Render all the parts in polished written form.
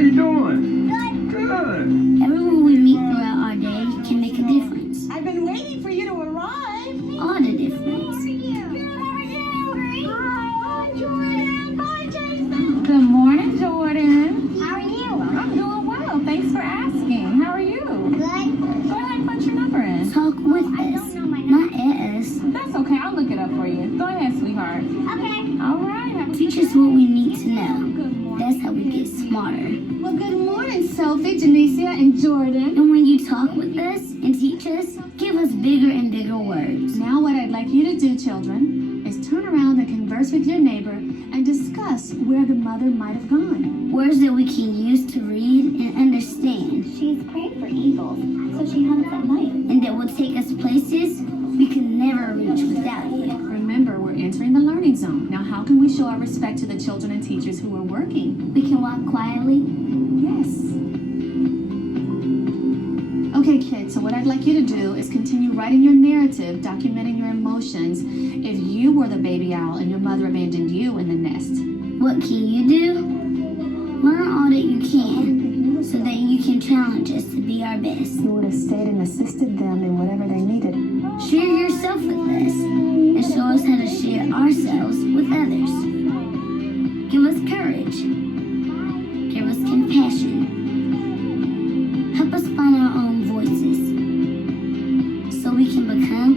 you doing? Good. Everyone we meet throughout our day can make a difference. I've been waiting for you to arrive. All the difference. Hi, Jordan. Hi, Jason. Good morning, Jordan. How are you? I'm doing well. Thanks for asking. How are you? Good. Go ahead and put your number in. Talk with I us, don't know my not at us. That's okay. I'll look it up for you. Go ahead, sweetheart. Okay. All right. Have a Teach good us what we need to day. know. Good morning. That's how we get smarter. Well, good morning, Sophie, Janicia, and Jordan. And when you talk with us and teach us, give us bigger and bigger words. Now what I'd like you to do, children, is turn around and converse with your neighbor and discuss where the mother might have gone. Words that we can use to read and understand. She's great for eagles, so she hunts at night. And that will take us places we could never reach without you. Remember, we're entering the learning zone. Now, how can we show our respect to the children and teachers who are working? We can walk quietly. Yes. Okay, kids, so what I'd like you to do is continue writing your narrative, documenting your emotions. If you were the baby owl and your mother abandoned you in the nest. What can you do? Learn all that you can so that you can challenge us to be our best. You would have stayed and assisted them in whatever they needed. Share yourself with us and show us how to share ourselves with others. Give us courage. Give us compassion. Help us find our own voices so we can become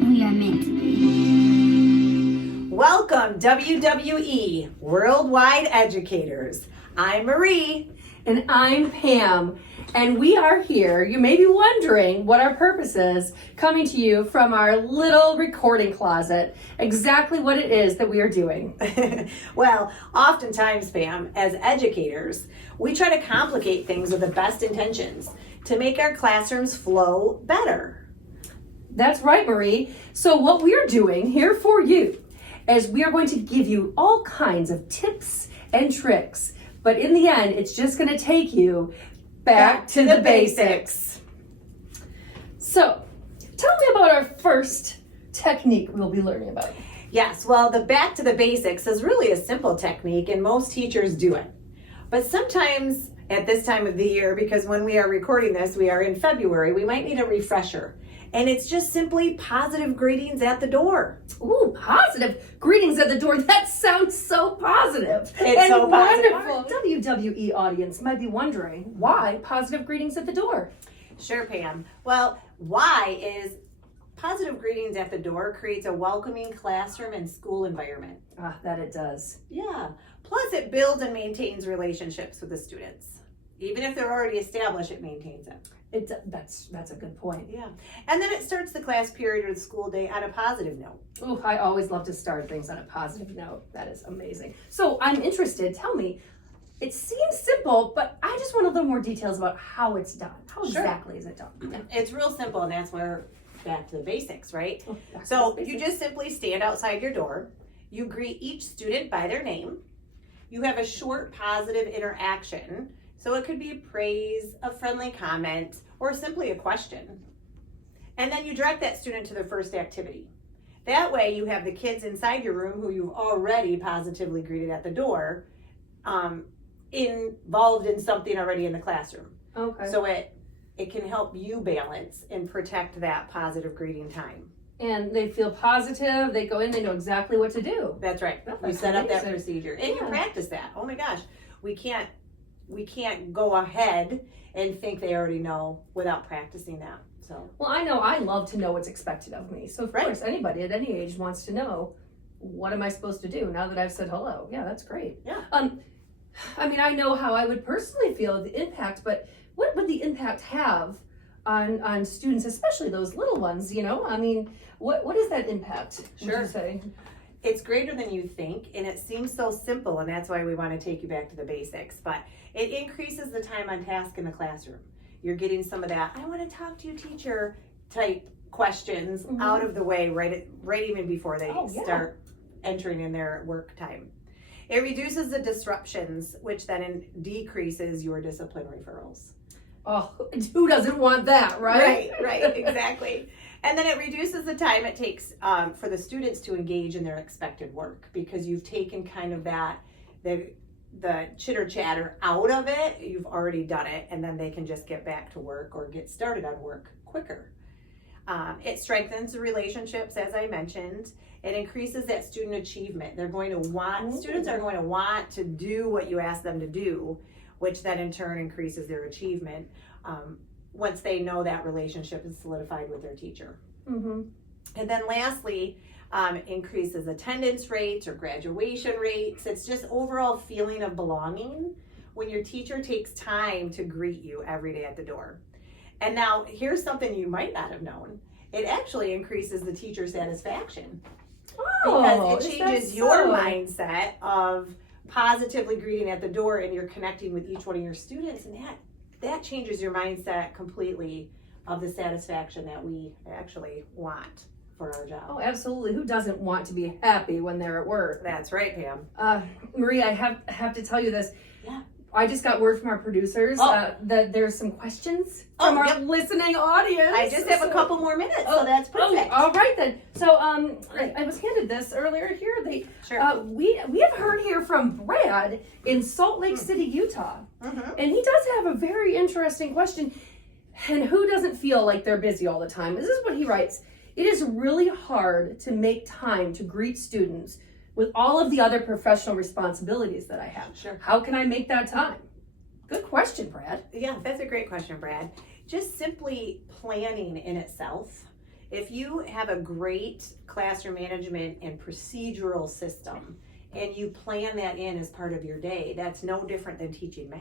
who we are meant to be. Welcome, WWE Worldwide Educators. I'm Marie. And I'm Pam, and we are here. You may be wondering what our purpose is, coming to you from our little recording closet, exactly what it is that we are doing. Well, oftentimes, Pam, as educators, we try to complicate things with the best intentions to make our classrooms flow better. That's right, Marie. So what we're doing here for you is we are going to give you all kinds of tips and tricks. But in the end, it's just going to take you back to the basics. So, tell me about our first technique we'll be learning about. Yes, well, the back to the basics is really a simple technique, and most teachers do it. But sometimes at this time of the year, because when we are recording this, we are in February, we might need a refresher. And it's just simply positive greetings at the door. Ooh, positive greetings at the door. That sounds so positive. It's and so positive. wonderful. Our WWE audience might be wondering why positive greetings at the door. Sure, Pam. Well, why is positive greetings at the door creates a welcoming classroom and school environment. Ah, that it does. Yeah. Plus, it builds and maintains relationships with the students. Even if they're already established, it maintains them. That's a good point. Yeah. And then it starts the class period or the school day on a positive note. Oh, I always love to start things on a positive note. That is amazing. So I'm interested. Tell me, it seems simple, but I just want a little more details about how it's done. How Sure. exactly is it done? Yeah. It's real simple, and that's where back to the basics, right? Oh, that's So basic. you just simply stand outside your door. You greet each student by their name. You have a short positive interaction. So it could be praise, a friendly comment, or simply a question. And then you direct that student to their first activity. That way you have the kids inside your room who you've already positively greeted at the door, involved in something already in the classroom. Okay. So it can help you balance and protect that positive greeting time. And they feel positive. They go in. They know exactly what to do. That's right. Oh, You that's set up that amazing. procedure and you Yeah. practice that. Oh my gosh, we can't go ahead and think they already know without practicing that. So Well, I know I love to know what's expected of me. So of Right. course, anybody at any age wants to know, what am I supposed to do now that I've said hello? Yeah, that's great. Yeah. I mean, I know how I would personally feel the impact, but what would the impact have on students, especially those little ones? You know, I mean, what is that impact? Would Sure. you say? it's greater than you think, and it seems so simple, and that's why we want to take you back to the basics. But it increases the time on task in the classroom. You're getting some of that, I want to talk to you, teacher, type questions out of the way right even before they start entering in their work time. It reduces the disruptions, which then decreases your discipline referrals. Oh, who doesn't want that, right? Right, exactly. And then it reduces the time it takes for the students to engage in their expected work, because you've taken kind of the the chitter chatter out of it, you've already done it, and then they can just get back to work or get started on work quicker. It strengthens the relationships, as I mentioned. It increases that student achievement. They're going to want, students are going to want to do what you ask them to do, which then in turn increases their achievement once they know that relationship is solidified with their teacher. Mm-hmm. And then lastly, increases attendance rates or graduation rates. It's just overall feeling of belonging when your teacher takes time to greet you every day at the door. And now here's something you might not have known. It actually increases the teacher satisfaction because it changes your mindset of positively greeting at the door, and you're connecting with each one of your students, and that changes your mindset completely of the satisfaction that we actually want for our job. Oh, absolutely. Who doesn't want to be happy when they're at work? That's right, Pam. Marie, I have to tell you this. Yeah. I just got word from our producers that there's some questions from our listening audience. I just have a couple more minutes, so that's perfect. All right then. So I was handed this earlier here. We have heard here from Brad in Salt Lake City, Utah, and he does have a very interesting question. And who doesn't feel like they're busy all the time? This is what he writes. It is really hard to make time to greet students with all of the other professional responsibilities that I have. Sure. How can I make that time? Good question, Brad. Yeah, that's a great question, Brad. Just simply planning in itself. If you have a great classroom management and procedural system and you plan that in as part of your day, that's no different than teaching math.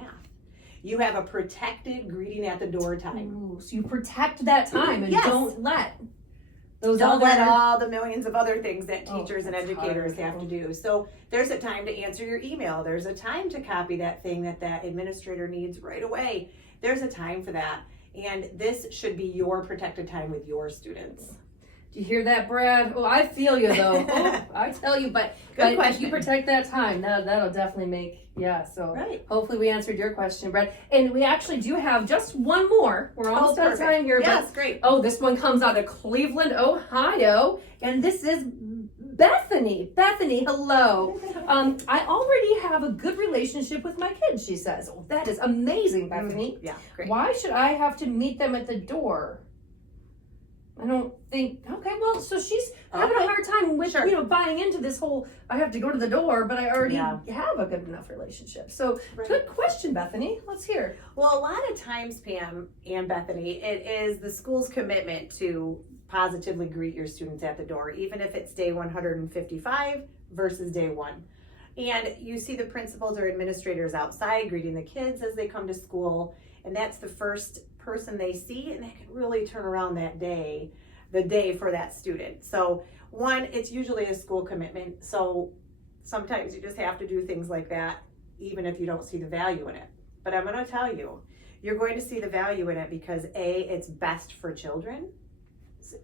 You have a protected greeting at the door time. Ooh, so you protect that time and don't let all the millions of other things that teachers and educators have to do. So there's a time to answer your email. There's a time to copy that thing that administrator needs right away. There's a time for that. And this should be your protected time with your students. Do you hear that, Brad? Oh, I feel you though. I tell you, but if you protect that time, that'll definitely make, so hopefully we answered your question, Brad. And we actually do have just one more. We're almost out of time here. Yes, great. Oh, this one comes out of Cleveland, Ohio, and this is Bethany. Bethany, hello. I already have a good relationship with my kids, she says. Oh, that is amazing, Bethany. Yeah, great. Why should I have to meet them at the door? I don't think, well, so she's having a hard time with, buying into this whole, I have to go to the door, but I already have a good enough relationship. So good question, Bethany. Let's hear. Well, a lot of times, Pam and Bethany, it is the school's commitment to positively greet your students at the door, even if it's day 155 versus day 1. And you see the principals or administrators outside greeting the kids as they come to school, and that's the first person they see, and that can really turn around that day, the day for that student. So one, it's usually a school commitment, so sometimes you just have to do things like that even if you don't see the value in it. But I'm going to tell you, you're going to see the value in it because it's best for children,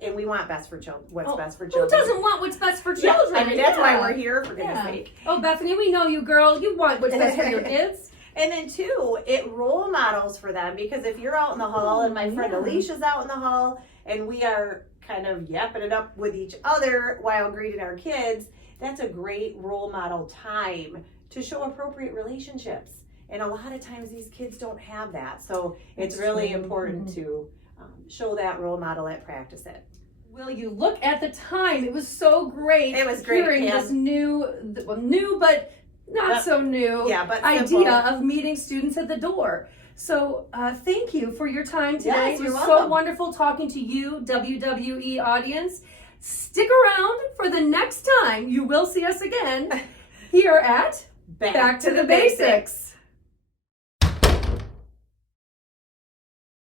and we want best for children. What's best for children? Who doesn't want what's best for children? I mean, that's why we're here, for goodness sake. Oh, Bethany, we know you, girl. You want what's best for your kids. And then two, it role models for them, because if you're out in the hall and my friend Alicia's out in the hall and we are kind of yapping it up with each other while greeting our kids, that's a great role model time to show appropriate relationships. And a lot of times these kids don't have that. So it's really important to show that role model at practice it. Will you look at the time? It was so great. It was great, hearing this new but not so new idea of meeting students at the door. So thank you for your time today. Yes, it was you're so welcome. wonderful talking to you, WWE audience. Stick around for the next time you will see us again here at Back to the Basics.